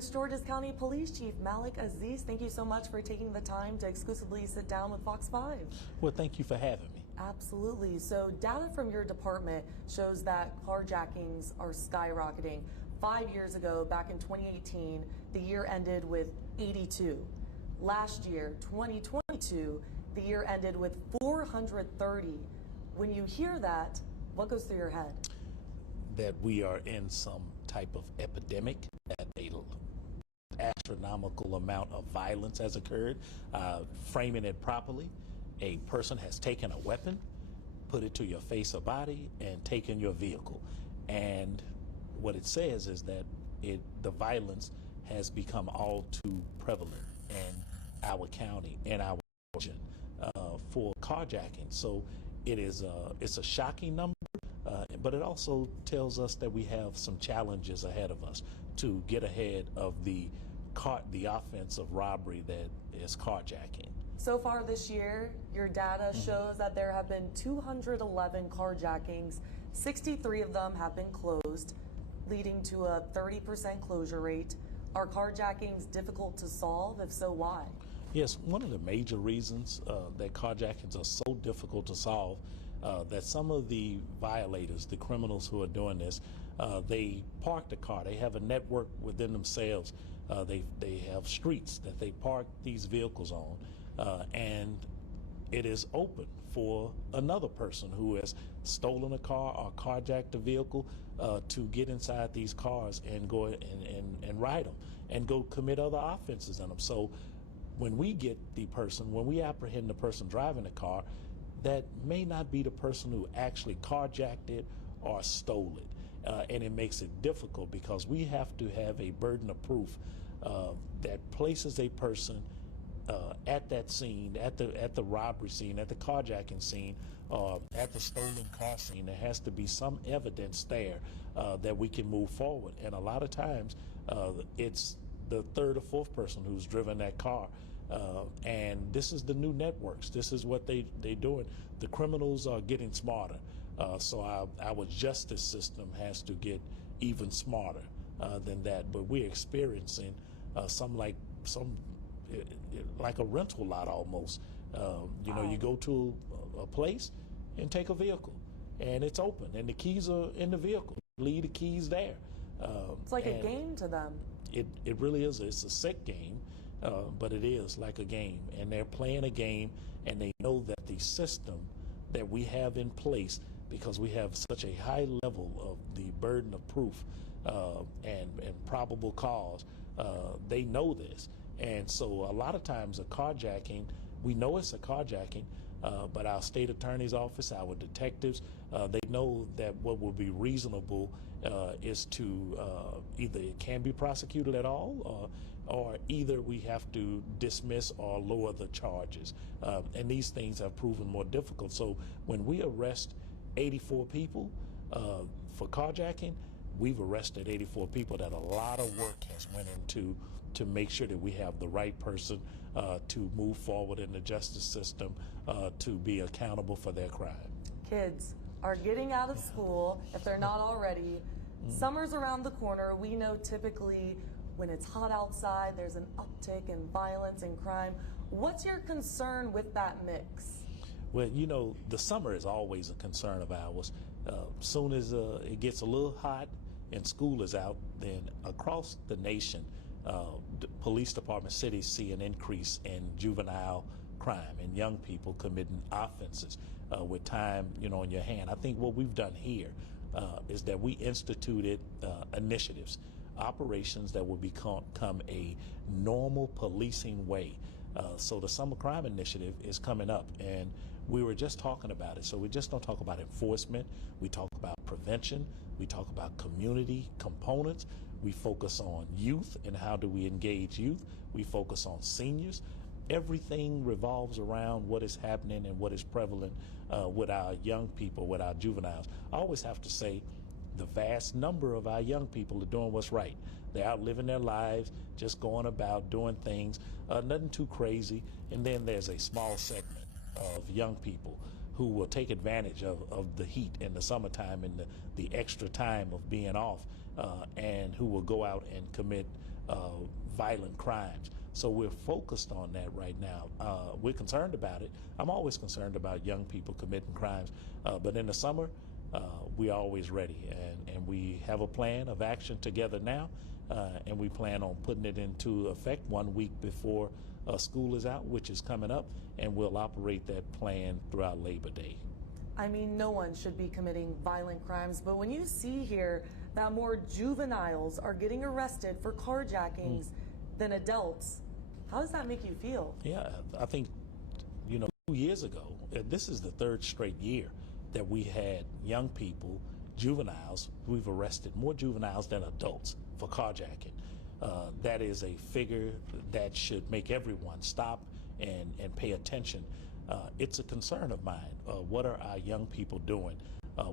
Prince George's County Police Chief Malik Aziz, thank you so much for taking the time to exclusively sit down with Fox 5. Well, thank you for having me. Absolutely. So data from your department shows that carjackings are skyrocketing. 5 years ago, back in 2018, the year ended with 82. Last year, 2022, the year ended with 430. When you hear that, what goes through your head? That we are in some type of epidemic, that an astronomical amount of violence has occurred. Framing it properly, a person has taken a weapon, put it to your face or body, and taken your vehicle. And what it says is that the violence has become all too prevalent in our county, in our region, for carjacking. So it's a shocking number, but it also tells us that we have some challenges ahead of us to get ahead of the offense of robbery that is carjacking. So far this year, your data shows that there have been 211 carjackings. 63 of them have been closed, leading to a 30% closure rate. Are carjackings difficult to solve? If so, why? Yes, one of the major reasons that carjackings are so difficult to solve, that some of the violators, the criminals who are doing this, they park the car. They have a network within themselves. They have streets that they park these vehicles on, and it is open for another person who has stolen a car or carjacked a vehicle to get inside these cars and go and ride them and go commit other offenses in them. So when we get the person, when we apprehend the person driving the car, that may not be the person who actually carjacked it or stole it. And it makes it difficult because we have to have a burden of proof that places a person at that scene, at the robbery scene, at the carjacking scene, at the stolen car scene. There has to be some evidence there that we can move forward. And a lot of times it's the third or fourth person who's driven that car. And this is the new networks. This is what they're doing. The criminals are getting smarter. So our justice system has to get even smarter than that. But we're experiencing like a rental lot almost. You go to a place and take a vehicle, and it's open, and the keys are in the vehicle. Leave the keys there. It's like a game to them. It really is. It's a sick game. But it is like a game, and they're playing a game, and they know that the system that we have in place, because we have such a high level of the burden of proof and probable cause, they know this. And so a lot of times a carjacking, we know it's a carjacking, but our state attorney's office, our detectives, they know that what will be reasonable is to either it can be prosecuted at all, or either we have to dismiss or lower the charges. And these things have proven more difficult. So when we arrest 84 people for carjacking, we've arrested 84 people that a lot of work has went into to make sure that we have the right person to move forward in the justice system to be accountable for their crime. Kids are getting out of school, if they're not already. Summer's around the corner. We know typically when it's hot outside, there's an uptick in violence and crime. What's your concern with that mix? Well, the summer is always a concern of ours. Soon as it gets a little hot and school is out, then across the nation, the police department cities see an increase in juvenile crime and young people committing offenses with time, on your hand. I think what we've done here is that we instituted initiatives, operations that will become a normal policing way. So the Summer Crime Initiative is coming up, and we were just talking about it. So we just don't talk about enforcement. We talk about prevention. We talk about community components. We focus on youth and how do we engage youth. We focus on seniors. Everything revolves around what is happening and what is prevalent with our young people, with our juveniles. I always have to say the vast number of our young people are doing what's right. They're out living their lives, just going about doing things, nothing too crazy. And then there's a small segment of young people who will take advantage of the heat in the summertime and the extra time of being off, and who will go out and commit violent crimes. So we're focused on that right now. We're concerned about it. I'm always concerned about young people committing crimes, but in the summer, we're always ready, and we have a plan of action together now, and we plan on putting it into effect 1 week before school is out, which is coming up, and we'll operate that plan throughout Labor Day. I mean, no one should be committing violent crimes, but when you see here that more juveniles are getting arrested for carjackings than adults, how does that make you feel? Yeah, I think, 2 years ago, this is the third straight year that we had young people, juveniles, we've arrested more juveniles than adults for carjacking. That is a figure that should make everyone stop and pay attention. It's a concern of mine. What are our young people doing?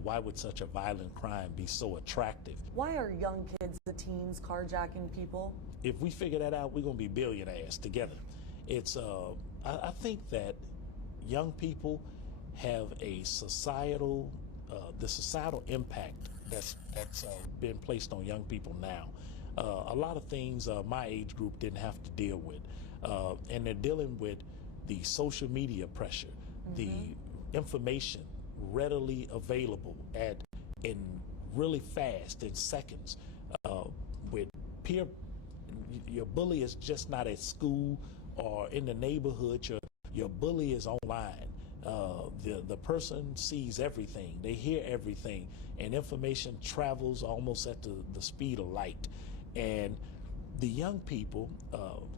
Why would such a violent crime be so attractive? Why are young kids and teens carjacking people? If we figure that out, we're going to be billionaires together. It's I think that young people have a societal, the societal impact that's been placed on young people now. A lot of things my age group didn't have to deal with, and they're dealing with the social media pressure, the information readily available in really fast, in seconds, with peer. Your bully is just not at school or in the neighborhood. Your bully is online. The person sees everything, they hear everything, and information travels almost at the speed of light. And the young people,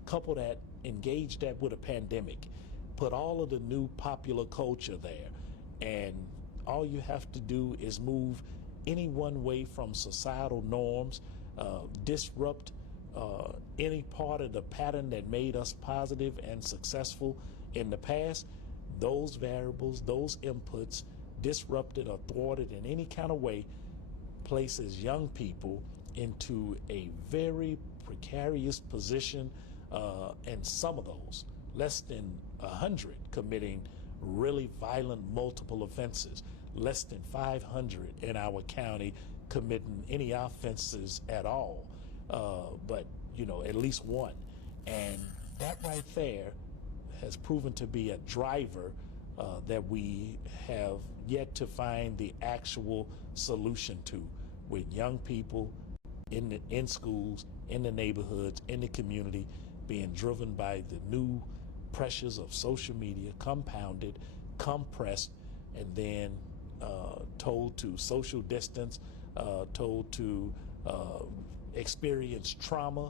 couple that, engage that with a pandemic, put all of the new popular culture there, and all you have to do is move any one way from societal norms, disrupt any part of the pattern that made us positive and successful in the past. Those variables, those inputs, disrupted or thwarted in any kind of way, places young people into a very precarious position, and some of those, less than 100, committing really violent multiple offenses, less than 500 in our county committing any offenses at all, but at least one. And that right there has proven to be a driver that we have yet to find the actual solution to, with young people in schools, in the neighborhoods, in the community, being driven by the new pressures of social media, compounded, compressed, and then told to social distance, told to experience trauma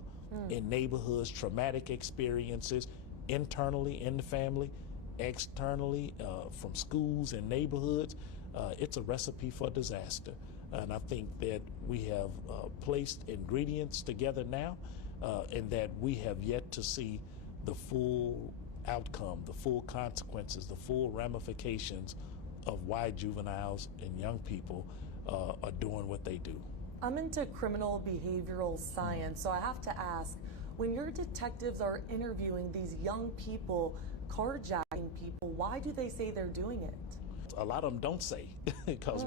in neighborhoods, traumatic experiences, internally in the family, externally from schools and neighborhoods. It's a recipe for disaster. And I think that we have placed ingredients together now, and that we have yet to see the full outcome, the full consequences, the full ramifications of why juveniles and young people are doing what they do. I'm into criminal behavioral science, so I have to ask, when your detectives are interviewing these young people, carjacking people, why do they say they're doing it? A lot of them don't say, because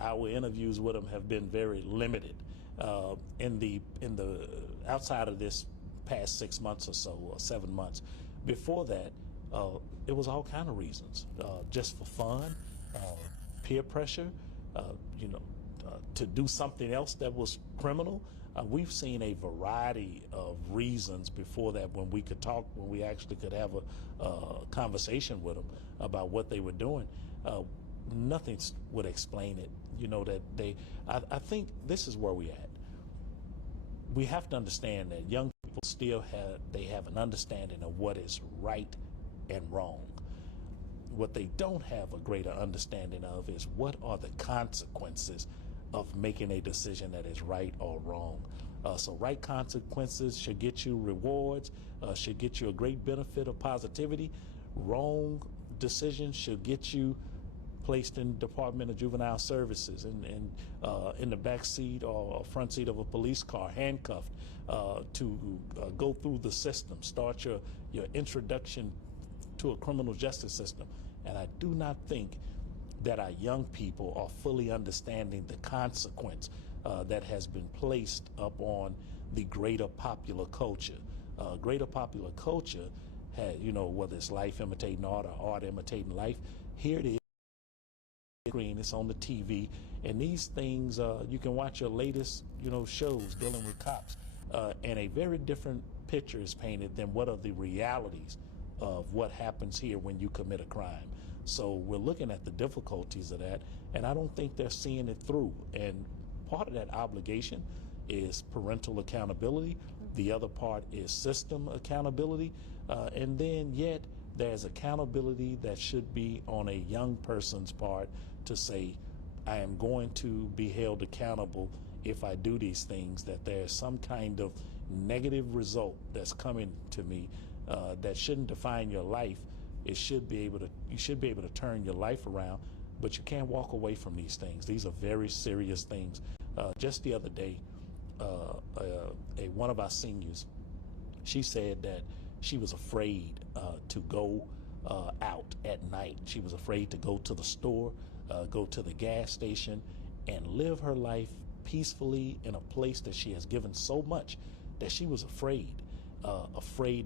our interviews with them have been very limited. In the outside of this past 6 months or so, or 7 months, before that, it was all kind of reasons, just for fun, peer pressure, to do something else that was criminal. We've seen a variety of reasons before that when we could talk, when we actually could have a conversation with them about what they were doing. Nothing would explain it. That I think this is where we at. We have to understand that young people still have an understanding of what is right and wrong. What they don't have a greater understanding of is what are the consequences of making a decision that is right or wrong. So right consequences should get you rewards, should get you a great benefit of positivity. Wrong decisions should get you placed in Department of Juvenile Services, in the back seat or front seat of a police car, handcuffed, to go through the system, start your introduction to a criminal justice system. And I do not think that our young people are fully understanding the consequence that has been placed upon the greater popular culture. Greater popular culture had, whether it's life imitating art or art imitating life, here it is. Screen, it's on the TV, and these things you can watch your latest shows dealing with cops, and a very different picture is painted than what are the realities of what happens here when you commit a crime. So we're looking at the difficulties of that, and I don't think they're seeing it through. And part of that obligation is parental accountability. The other part is system accountability, and then yet there's accountability that should be on a young person's part to say, I am going to be held accountable if I do these things, that there's some kind of negative result that's coming to me that shouldn't define your life. You should be able to turn your life around, but you can't walk away from these things. These are very serious things. Just the other day, one of our seniors, she said that she was afraid to go out at night. She was afraid to go to the store, go to the gas station, and live her life peacefully in a place that she has given so much, that she was afraid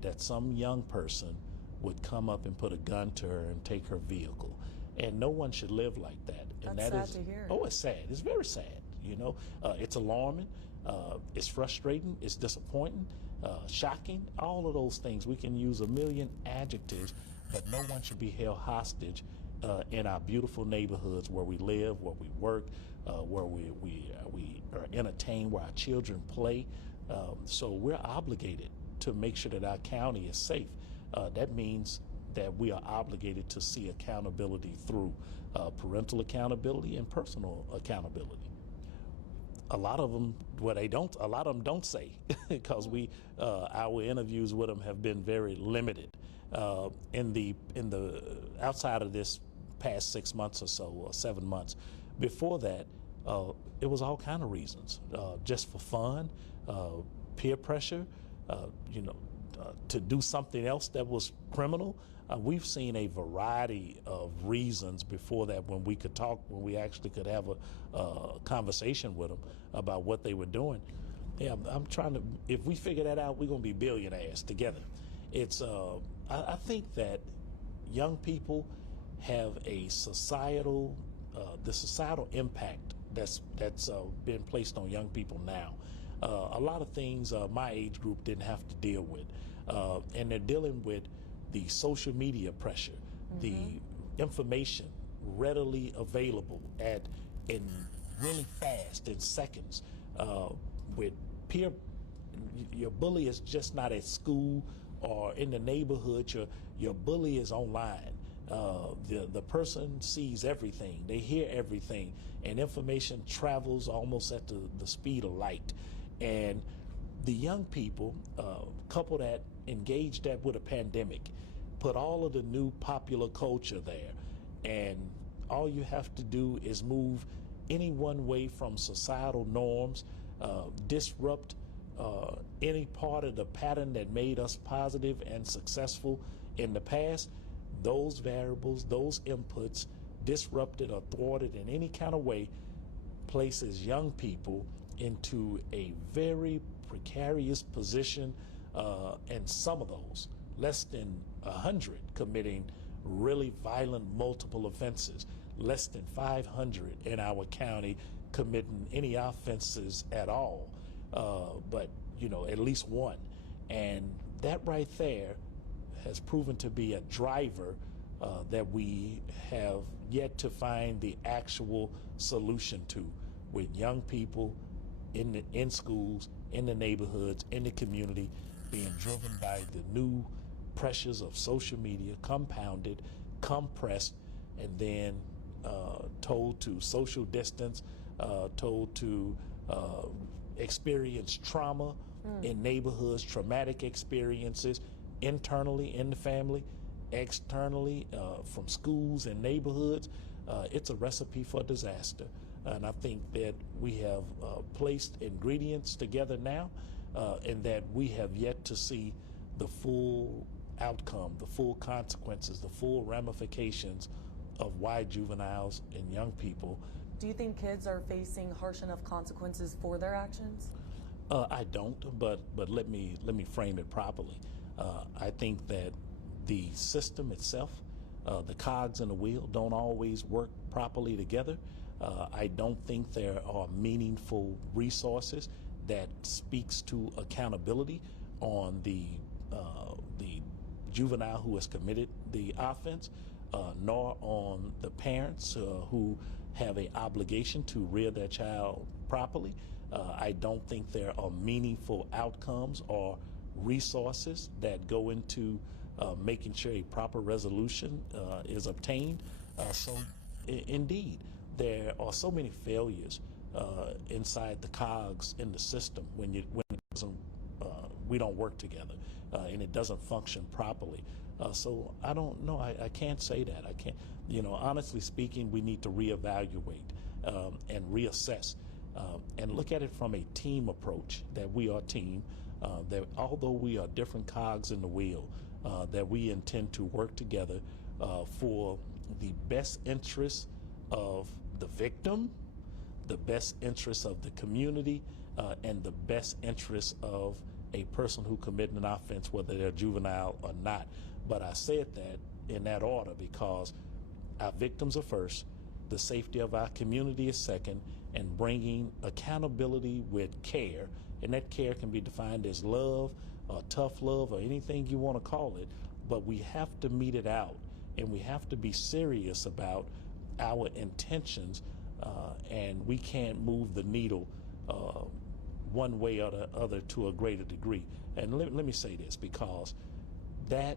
that some young person would come up and put a gun to her and take her vehicle. And no one should live like that. And That's sad to hear. Oh, it's sad. It's very sad. It's alarming. It's frustrating. It's disappointing. Shocking. All of those things. We can use a million adjectives, but no one should be held hostage in our beautiful neighborhoods where we live, where we work, where we are entertained, where our children play. So we're obligated to make sure that our county is safe. That means that we are obligated to see accountability through parental accountability and personal accountability. A lot of them, a lot of them don't say, because our interviews with them have been very limited. In the outside of this past 6 months or so, or 7 months, before that, it was all kind of reasons, just for fun, peer pressure, to do something else that was criminal. We've seen a variety of reasons before that when we could talk, when we actually could have a conversation with them about what they were doing. Yeah, I'm trying to, if we figure that out, we're going to be billionaires together. It's, I think that young people have a societal, the societal impact that's been placed on young people now. A lot of things my age group didn't have to deal with. And they're dealing with the social media pressure, the information readily available in really fast, in seconds. With peer, your bully is just not at school or in the neighborhood. Your bully is online. The person sees everything, they hear everything, and information travels almost at the speed of light. And the young people, couple that, engage that with a pandemic, put all of the new popular culture there, and all you have to do is move any one way from societal norms, disrupt any part of the pattern that made us positive and successful in the past. Those variables, those inputs, disrupted or thwarted in any kind of way, places young people into a very precarious position, and some of those, less than 100, committing really violent multiple offenses, less than 500 in our county committing any offenses at all, but at least one. And that right there has proven to be a driver that we have yet to find the actual solution to, with young people in schools, in the neighborhoods, in the community, being driven by the new pressures of social media, compounded, compressed, and then told to social distance, told to experience trauma in neighborhoods, traumatic experiences, internally in the family, externally from schools and neighborhoods. It's a recipe for disaster. And I think that we have placed ingredients together now, and that we have yet to see the full outcome, the full consequences, the full ramifications of why juveniles and young people. Do you think kids are facing harsh enough consequences for their actions? I don't, but let me frame it properly. I think that the system itself, the cogs in the wheel, don't always work properly together. I don't think there are meaningful resources that speaks to accountability on the juvenile who has committed the offense, nor on the parents who have an obligation to rear their child properly. I don't think there are meaningful outcomes or resources that go into making sure a proper resolution is obtained. Indeed, there are so many failures inside the cogs in the system when it doesn't, we don't work together and it doesn't function properly. So I don't know. I can't say that. I can't. Honestly speaking, we need to reevaluate and reassess and look at it from a team approach. That we are a team. That although we are different cogs in the wheel, that we intend to work together for the best interests of the victim, the best interests of the community, and the best interests of a person who committed an offense, whether they're juvenile or not. But I said that in that order because our victims are first, the safety of our community is second, and bringing accountability with care, and that care can be defined as love or tough love or anything you want to call it, but we have to meet it out, and we have to be serious about our intentions, and we can't move the needle one way or the other to a greater degree. And let me say this, because that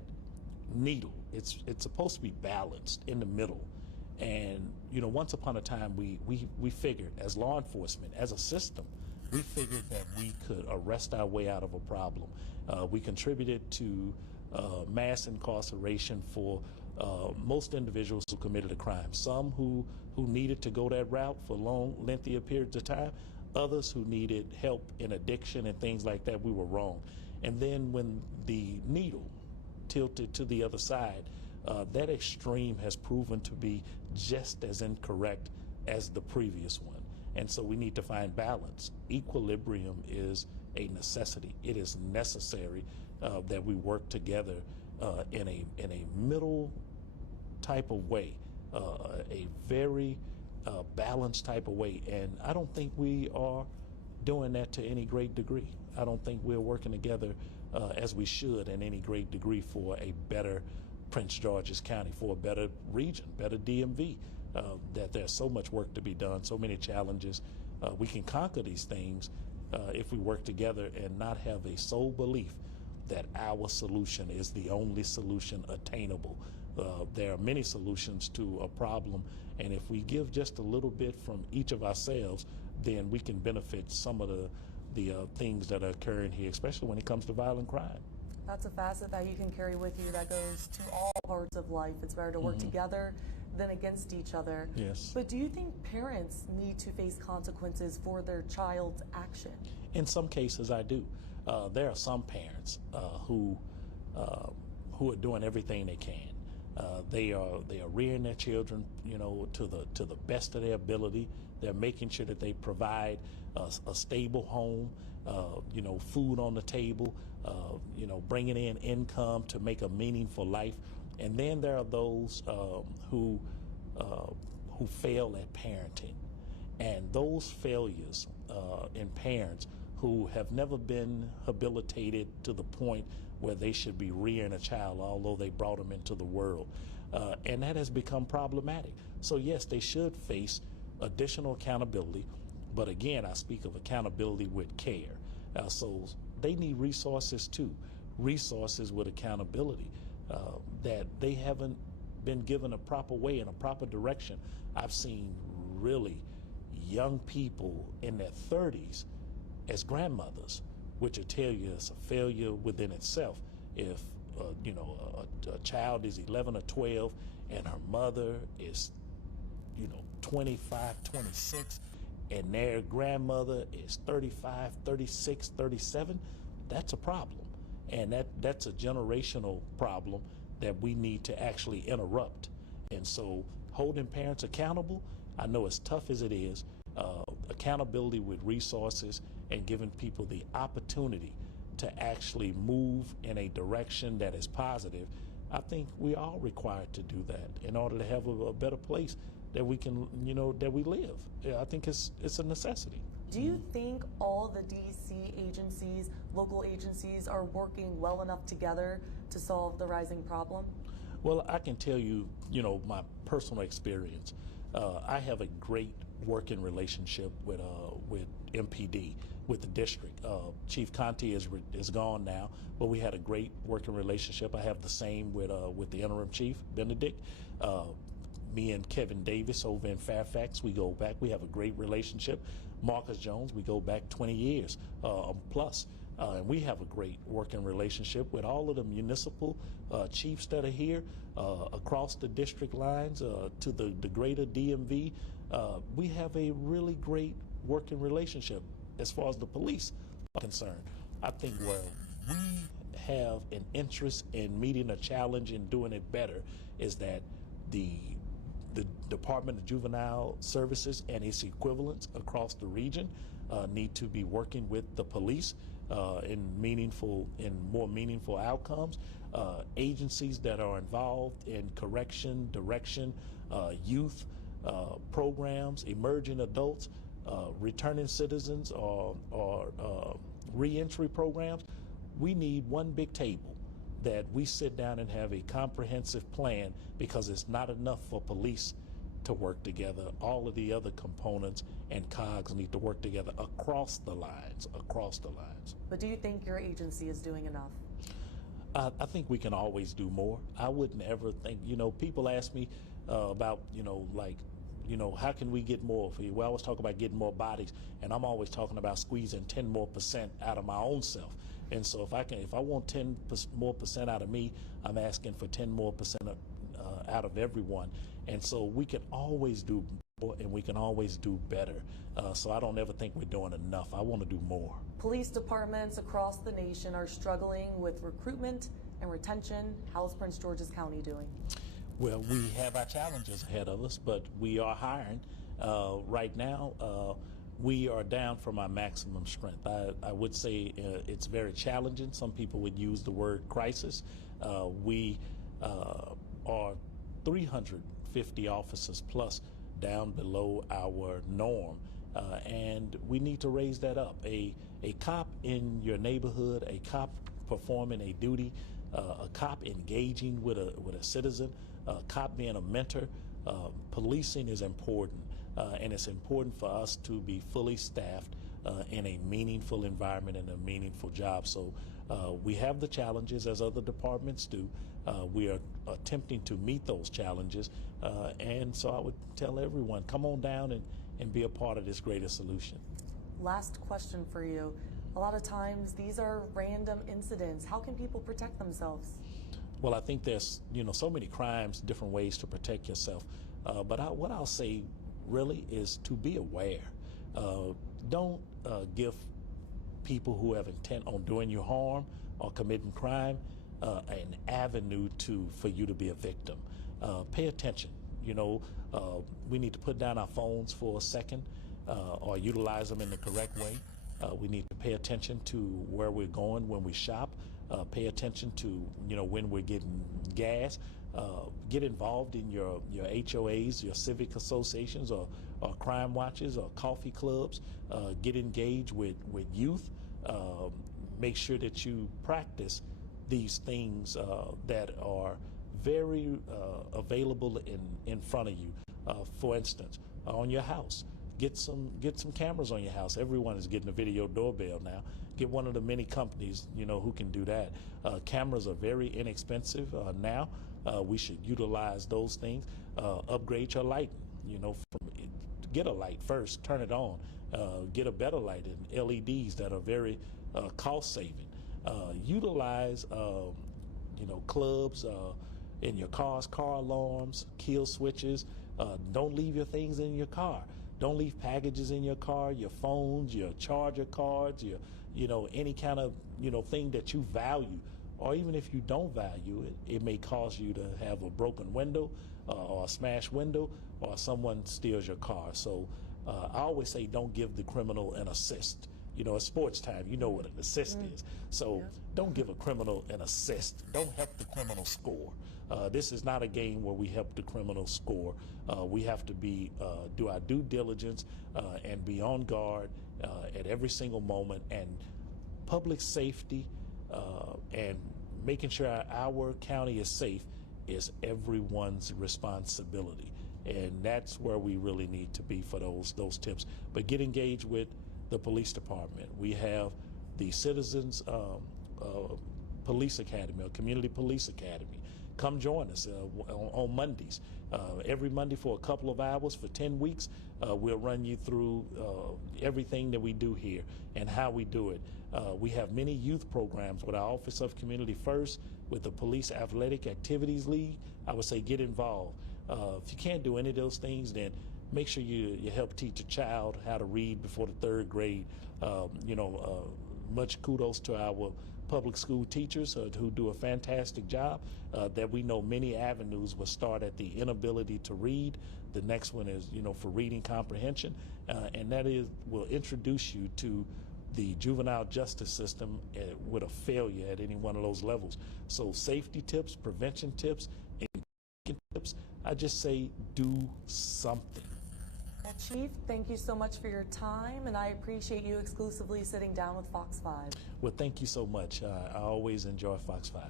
needle, it's supposed to be balanced in the middle. And once upon a time we figured, as law enforcement, as a system, we figured that we could arrest our way out of a problem. We contributed to mass incarceration for most individuals who committed a crime. Some who needed to go that route for long, lengthier periods of time. Others who needed help in addiction and things like that. We were wrong. And then when the needle tilted to the other side, that extreme has proven to be just as incorrect as the previous one. And so we need to find balance. Equilibrium is a necessity. It is necessary that we work together in a middle type of way, a very balanced type of way. And I don't think we are doing that to any great degree. I don't think we're working together as we should in any great degree for a better Prince George's County, for a better region, better DMV. That there's so much work to be done, so many challenges. We can conquer these things if we work together and not have a sole belief that our solution is the only solution attainable. There are many solutions to a problem, and if we give just a little bit from each of ourselves, then we can benefit some of the things that are occurring here, especially when it comes to violent crime. That's a facet that you can carry with you that goes to all parts of life. It's better to work together than against each other. Yes. But do you think parents need to face consequences for their child's action? In some cases, I do. There are some parents who are doing everything they can. They are rearing their children, to the best of their ability. They're making sure that they provide a stable home, food on the table, bringing in income to make a meaningful life. And then there are those who fail at parenting, and those failures in parents who have never been habilitated to the point where they should be rearing a child, although they brought them into the world, and that has become problematic. So yes, they should face additional accountability, but again, I speak of accountability with care. So they need resources too, resources with accountability. That they haven't been given a proper way and a proper direction. I've seen really young people in their 30s as grandmothers, which will tell you it's a failure within itself. If a child is 11 or 12 and her mother is 25, 26, and their grandmother is 35, 36, 37, that's a problem. And that's a generational problem that we need to actually interrupt. And so holding parents accountable, I know as tough as it is, accountability with resources and giving people the opportunity to actually move in a direction that is positive, I think we are required to do that in order to have a better place that we can, that we live. Yeah, I think it's a necessity. Do you think all the DC agencies, local agencies, are working well enough together to solve the rising problem? Well, I can tell you, my personal experience. I have a great working relationship with MPD, with the district. Chief Conti is gone now, but we had a great working relationship. I have the same with the interim chief, Benedict. Me and Kevin Davis over in Fairfax, we go back. We have a great relationship. Marcus Jones, we go back 20 years plus. And we have a great working relationship with all of the municipal chiefs that are here across the district lines to the greater DMV. We have a really great working relationship as far as the police are concerned. I think where we have an interest in meeting a challenge and doing it better is that the Department of Juvenile Services and its equivalents across the region need to be working with the police in more meaningful outcomes. Agencies that are involved in correction, direction, youth programs, emerging adults, returning citizens, or reentry programs. We need one big table that we sit down and have a comprehensive plan, because it's not enough for police to work together. All of the other components and cogs need to work together across the lines. But do you think your agency is doing enough? I think we can always do more. I wouldn't ever think, people ask me about, how can we get more? We always talk about getting more bodies, and I'm always talking about squeezing 10% more out of my own self. And so if I want 10% more out of me, I'm asking for 10% more out of everyone. And so we can always do more, and we can always do better. So I don't ever think we're doing enough. I want to do more. Police departments across the nation are struggling with recruitment and retention. How's Prince George's County doing? Well, we have our challenges ahead of us, but we are hiring. Right now, we are down from our maximum strength. I would say it's very challenging. Some people would use the word crisis. We are 350 officers plus down below our norm, and we need to raise that up. A cop in your neighborhood, a cop performing a duty, a cop engaging with a citizen, a cop being a mentor. Policing is important. And it's important for us to be fully staffed in a meaningful environment and a meaningful job. So we have the challenges as other departments do. We are attempting to meet those challenges. And so I would tell everyone, come on down and be a part of this greater solution. Last question for you. A lot of times these are random incidents. How can people protect themselves? Well, I think there's so many crimes, different ways to protect yourself. But what I'll say really is to be aware. Don't give people who have intent on doing you harm or committing crime an avenue for you to be a victim. Pay attention. We need to put down our phones for a second or utilize them in the correct way. We need to pay attention to where we're going when we shop. Pay attention to when we're getting gas. Get involved in your HOAs, your civic associations, or crime watches, or coffee clubs. Get engaged with youth. Make sure that you practice these things that are very available in front of you. For instance, on your house, get some cameras on your house. Everyone is getting a video doorbell now. Get one of the many companies who can do that. Cameras are very inexpensive now. We should utilize those things. Upgrade your lighting. Get a light first, turn it on. Get a better light in LEDs that are very cost saving. Utilize clubs in your cars, car alarms, kill switches. Don't leave your things in your car. Don't leave packages in your car, your phones, your charger cards, your any kind of thing that you value. Or even if you don't value it, it may cause you to have a broken window or a smashed window, or someone steals your car. So I always say don't give the criminal an assist. it's sports time. You know what an assist is. So don't give a criminal an assist. Don't help the criminal score. This is not a game where we help the criminal score. We have to do our due diligence and be on guard at every single moment. And public safety and making sure our county is safe is everyone's responsibility. And that's where we really need to be for those tips. But get engaged with the police department. We have the Citizens Police Academy, or Community Police Academy. Come join us on Mondays. Every Monday for a couple of hours for 10 weeks, we'll run you through everything that we do here and how we do it. We have many youth programs with our Office of Community First, with the Police Athletic Activities League. I would say get involved. If you can't do any of those things, then make sure you help teach a child how to read before the 3rd grade. Much kudos to our public school teachers who do a fantastic job. That we know many avenues will start at the inability to read. The next one is, for reading comprehension, and that will introduce you to the juvenile justice system with a failure at any one of those levels. So safety tips, prevention tips, and tips, I just say do something. Well, Chief, thank you so much for your time, and I appreciate you exclusively sitting down with Fox 5. Well, thank you so much. I always enjoy Fox 5.